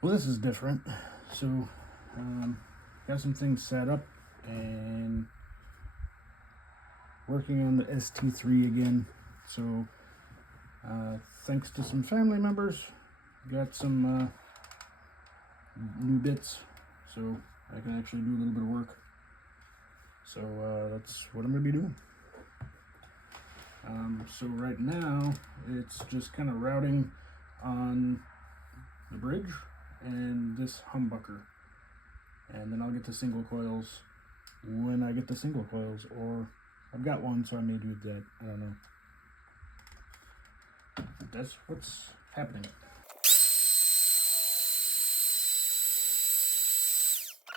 Well, this is different. So, got some things set up and working on the ST3 again. So, thanks to some family members, got some new bits, so I can actually do a little bit of work. So that's what I'm going to be doing. So right now, it's just kind of routing on the bridge and this humbucker. And then I'll get the single coils when I get the single coils, or I've got one, so I may do that. I don't know. But that's what's happening.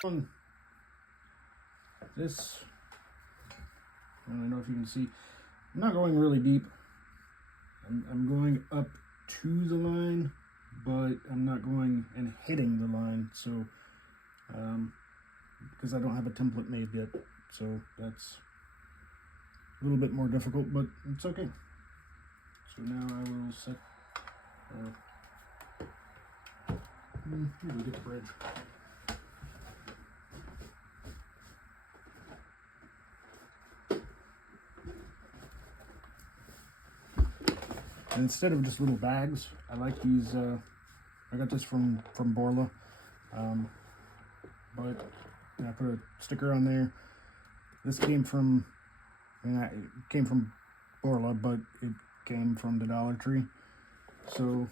On this, I don't know if you can see, I'm not going really deep. I'm going up to the line, but I'm not going and hitting the line. So, because I don't have a template made yet, so that's a little bit more difficult, but it's okay. So now I will set. Here we get the bridge. And instead of just little bags, I like these. I got this from Borla, but I put a sticker on there. This came from, it came from Borla, but it came from the Dollar Tree. So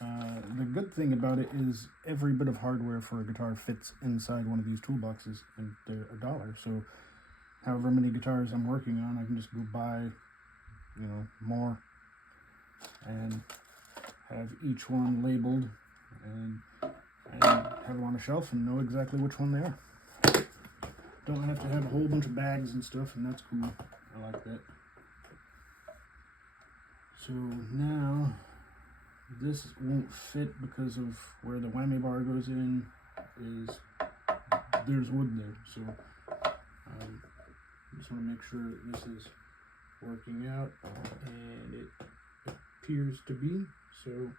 the good thing about it is every bit of hardware for a guitar fits inside one of these toolboxes, and they're $1. So however many guitars I'm working on, I can just go buy, more, and have each one labeled and have them on a shelf and know exactly which one they are. Don't have to have a whole bunch of bags and stuff, and that's cool. I like that. So now this won't fit because of where the whammy bar goes in. There's wood there, so just want to make sure that this is working out, and it appears to be, so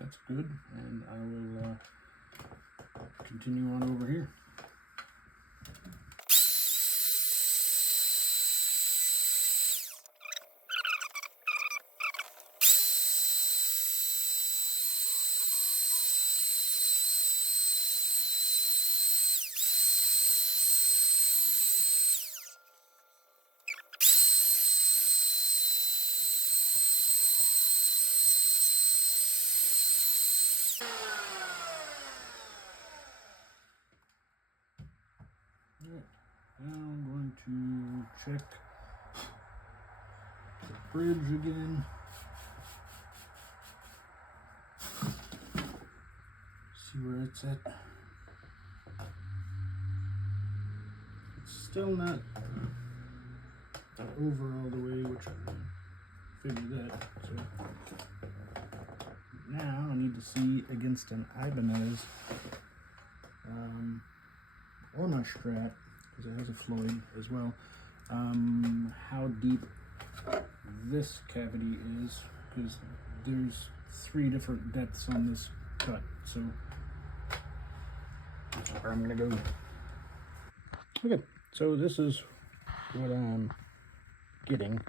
that's good. And I will continue on over here. Now I'm going to check the bridge again. See where it's at. It's still not over all the way, which I figured that. So now I need to see against an Ibanez or my Strat, because it has a Floyd as well, how deep this cavity is, because there's 3 different depths on this cut, so that's where I'm gonna go. Okay, so this is what I'm getting.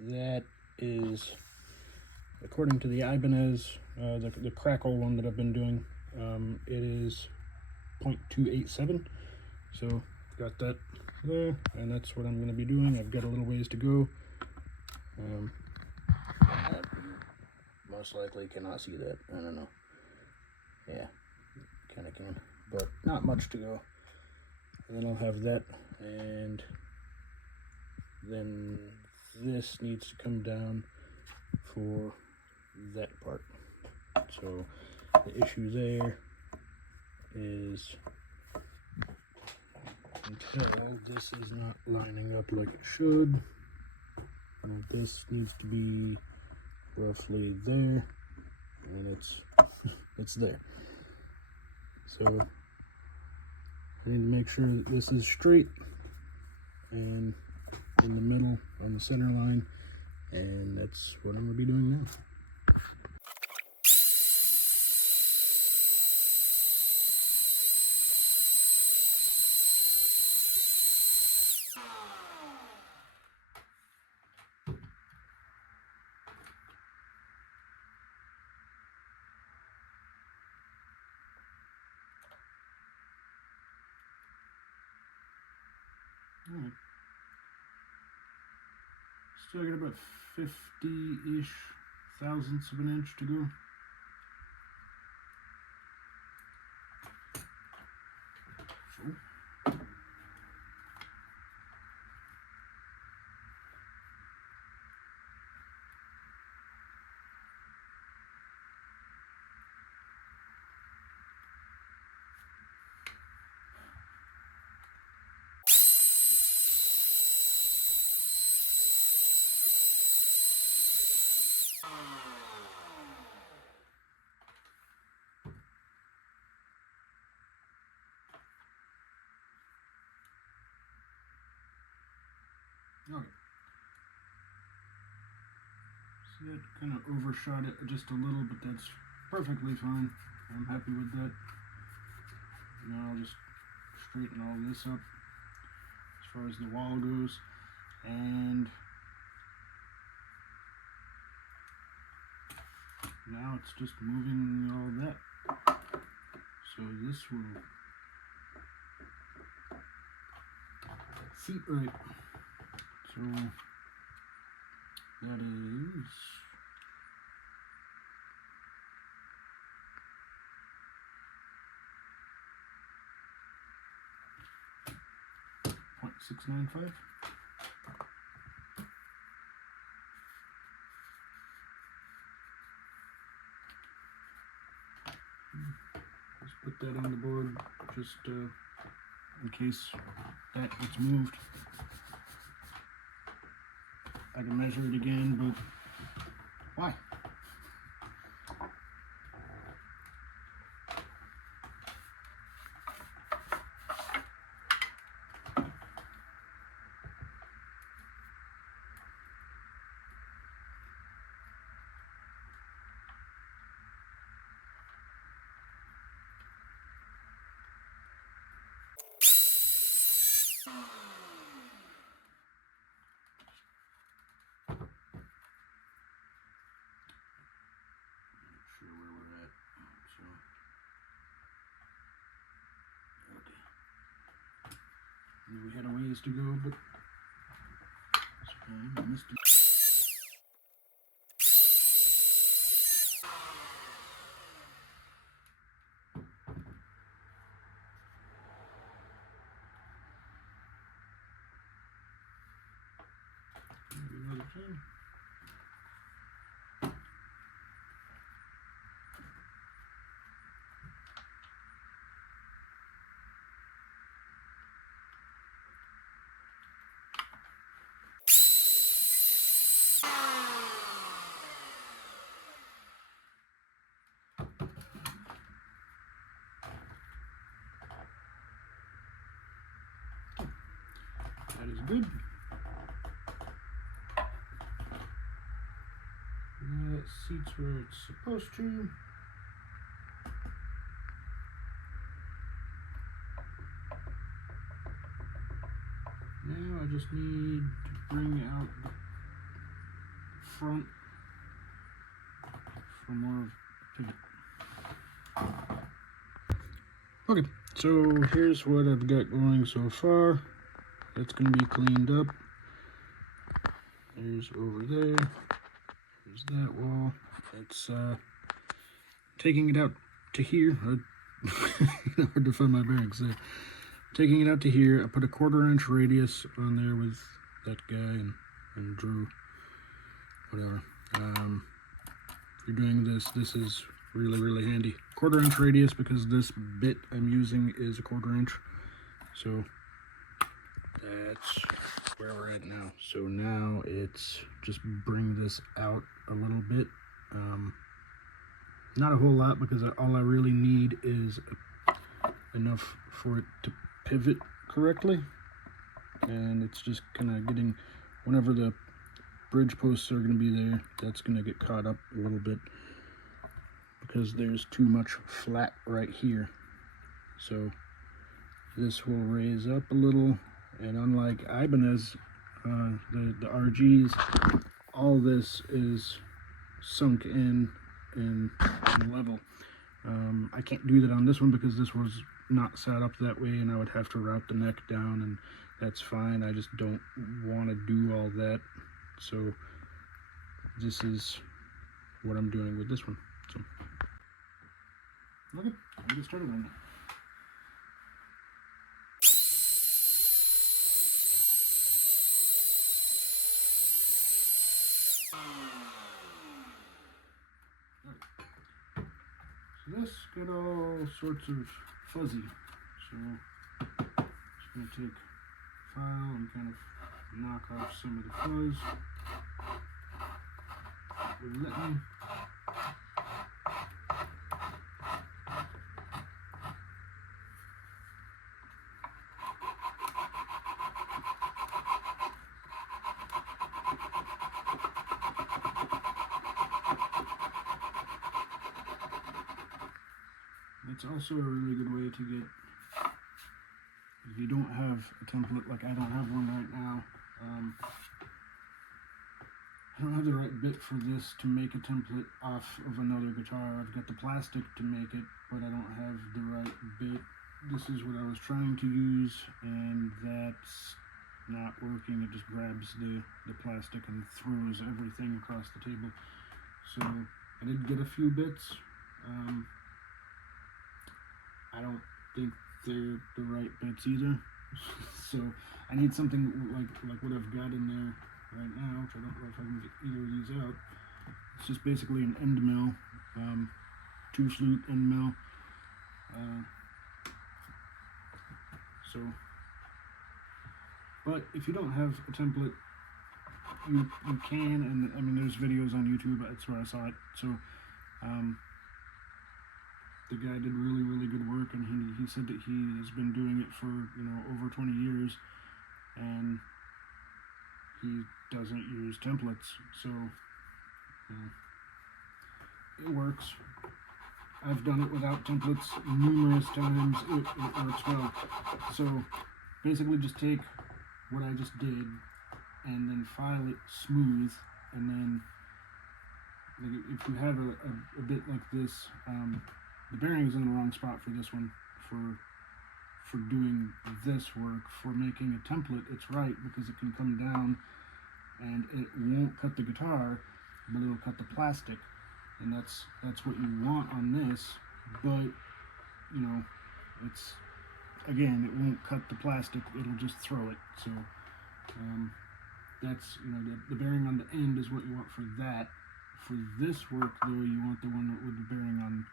That is, according to the Ibanez, the Crackle one that I've been doing, it is 0.287, so got that there, and that's what I'm going to be doing. I've got a little ways to go. I most likely cannot see that. I don't know. Yeah, kind of can, but not much to go. And then I'll have that, and then this needs to come down for that part. So the issue there is, until this is not lining up like it should, and this needs to be roughly there, and it's there. So I need to make sure that this is straight and in the middle on the center line, And that's what I'm going to be doing now. Alright. Still got about 50-ish thousandths of an inch to go. So, okay. So that kind of overshot it just a little, but that's perfectly fine. I'm happy with that. Now I'll just straighten all this up as far as the wall goes. And now it's just moving all that. So this will seat right. So that is 0.695. Just put that on the board just in case that gets moved. I can measure it again, but why? We had a ways to go, but I missed it. Maybe another time. That is good. Now that seats where it's supposed to. Now I just need to bring out the front for more pivot. Okay, so here's what I've got going so far. That's going to be cleaned up. There's over there. There's that wall. That's taking it out to here. Hard to find my bearings there. Taking it out to here, I put a 1/4 inch radius on there with that guy and drew whatever. If you're doing this, this is really handy. 1/4 inch radius because this bit I'm using is a 1/4 inch. So that's where we're at now. So now it's just bring this out a little bit. Not a whole lot because all I really need is enough for it to pivot correctly. And it's just kind of getting, whenever the bridge posts are going to be there. That's going to get caught up a little bit because there's too much flat right here. So this will raise up a little, and unlike Ibanez, the RGs, all this is sunk in and level. I can't do that on this one because this was not set up that way, and I would have to route the neck down, and that's fine. I just don't want to do all that, so this is what I'm doing with this one. So okay, I'll get started on it. So this got all sorts of fuzzy, so just going to take a file and kind of knock off some of the fuzz. Let me. It's also a really good way to get, if you don't have a template, like I don't have one right now, I don't have the right bit for this to make a template off of another guitar. I've got the plastic to make it, but I don't have the right bit. This is what I was trying to use, and that's not working. It just grabs the plastic and throws everything across the table. So I did get a few bits. I don't think they're the right bits either. So I need something like what I've got in there right now, which I don't know if I can get either of these out. It's just basically an end mill, 2-flute end mill. But if you don't have a template, you can, and I mean there's videos on YouTube, that's where I saw it. So the guy did really good work, and he said that he has been doing it for over 20 years, and he doesn't use templates, so it works. I've done it without templates numerous times. It works well. So basically just take what I just did and then file it smooth, and then if you have a bit like this, the bearing is in the wrong spot for this one. For doing this work, for making a template, it's right because it can come down and it won't cut the guitar, but it'll cut the plastic, and that's what you want on this. But it's, again, it won't cut the plastic, it'll just throw it. So that's the bearing on the end is what you want for that. For this work though, you want the one with the bearing on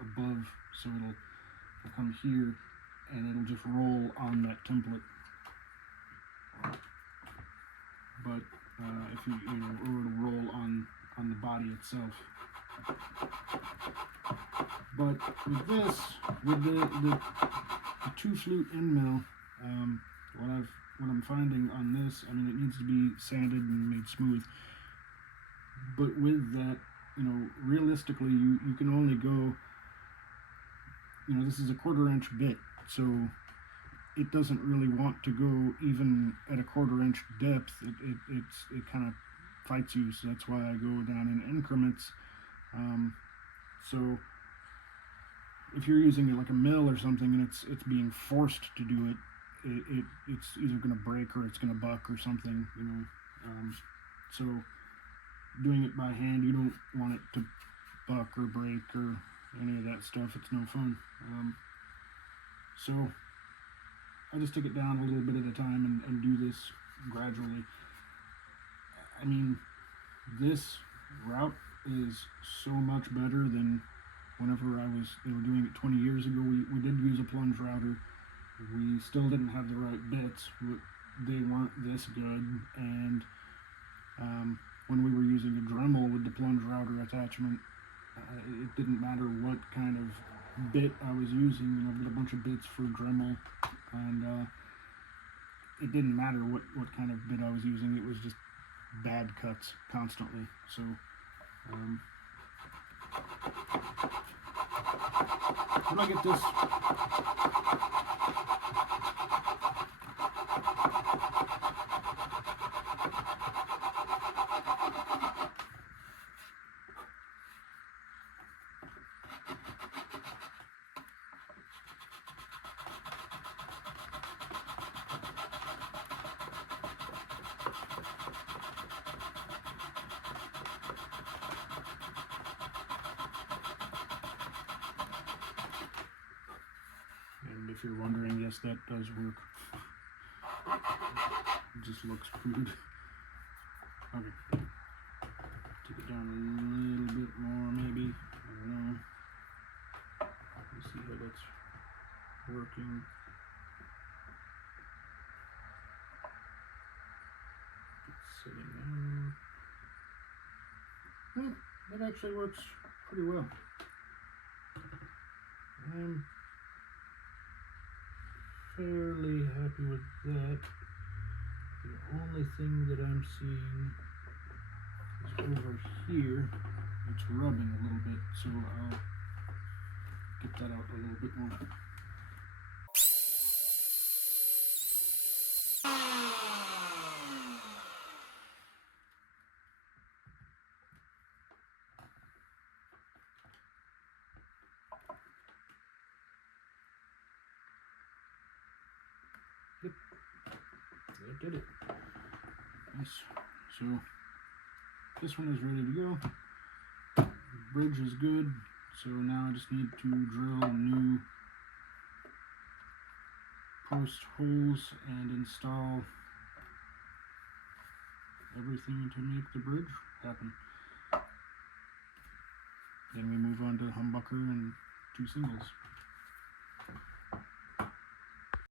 above, so it'll come here and it'll just roll on that template. But if you or it'll roll on the body itself. But with this, with the 2-flute end mill, what I'm finding on this, I mean, it needs to be sanded and made smooth. But with that, realistically, you can only go, this is a 1/4 inch bit, so it doesn't really want to go even at a 1/4 inch depth. It kind of fights you, so that's why I go down in increments. So if you're using it like a mill or something and it's being forced to do it, it's either going to break or it's going to buck or something, so doing it by hand, you don't want it to buck or break or any of that stuff. It's no fun. So I just take it down a little bit at a time and do this gradually. I mean, this route is so much better than whenever I was doing it 20 years ago. We did use a plunge router. We still didn't have the right bits. They weren't this good, and when we were using a Dremel with the plunge router attachment, it didn't matter what kind of bit I was using. I did a bunch of bits for Dremel, and it didn't matter what kind of bit I was using. It was just bad cuts constantly. So when I get this and if you're wondering, yes, that does work. It just looks crude. Okay. Take it down a little bit more, maybe. I don't know. Let's see how that's working. It's sitting down. Well, that actually works pretty well. I'm fairly happy with that. The only thing that I'm seeing is over here. It's rubbing a little bit, so I'll get that out a little bit more. Yep, that did it. Nice. So this one is ready to go. The bridge is good, so now I just need to drill new post holes and install everything to make the bridge happen. Then we move on to humbucker and 2 singles.